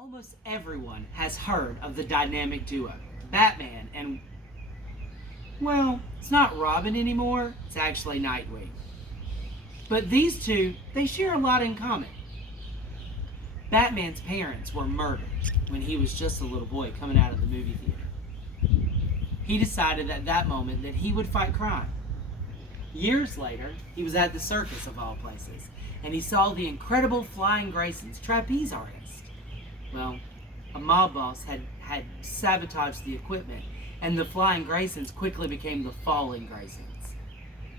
Almost everyone has heard of the dynamic duo, Batman and, well, it's not Robin anymore, it's actually Nightwing. But these two, they share a lot in common. Batman's parents were murdered when he was just a little boy coming out of the movie theater. He decided at that moment that he would fight crime. Years later, he was at the circus of all places, and he saw the incredible Flying Graysons, trapeze artists. Well, a mob boss had sabotaged the equipment, and the Flying Graysons quickly became the Falling Graysons.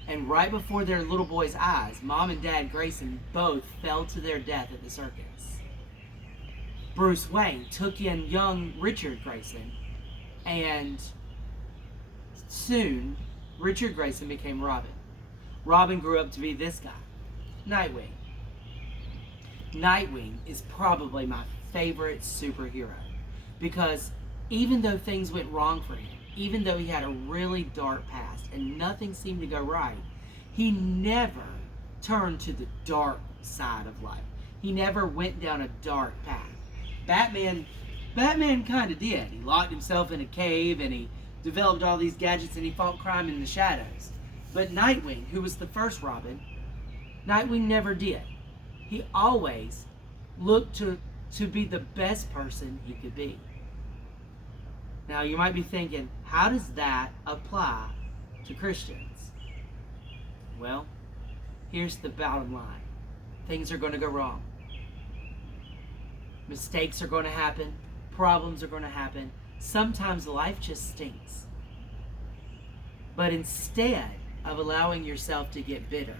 And right before their little boy's eyes, Mom and Dad Grayson both fell to their death at the circus. Bruce Wayne took in young Richard Grayson, and soon Richard Grayson became Robin. Robin grew up to be this guy, Nightwing. Nightwing is probably my favorite superhero because even though things went wrong for him, even though he had a really dark past and nothing seemed to go right, he never turned to the dark side of life. He never went down a dark path. Batman kind of did. He locked himself in a cave and he developed all these gadgets and he fought crime in the shadows. But Nightwing, who was the first Robin, Nightwing never did. He always looked to be the best person he could be. Now you might be thinking, how does that apply to Christians? Well, here's the bottom line. Things are going to go wrong. Mistakes are going to happen. Problems are going to happen. Sometimes life just stinks. But instead of allowing yourself to get bitter,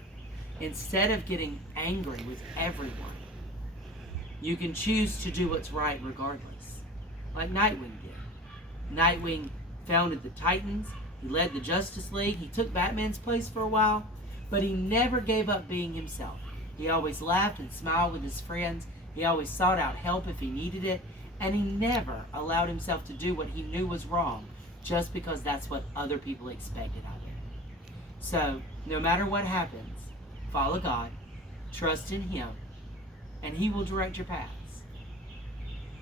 instead of getting angry with everyone, you can choose to do what's right regardless, like Nightwing did. Nightwing founded the Titans, he led the Justice League, he took Batman's place for a while, but he never gave up being himself. He always laughed and smiled with his friends, he always sought out help if he needed it, and he never allowed himself to do what he knew was wrong just because that's what other people expected of him. So, no matter what happens, follow God, trust in Him, and He will direct your path.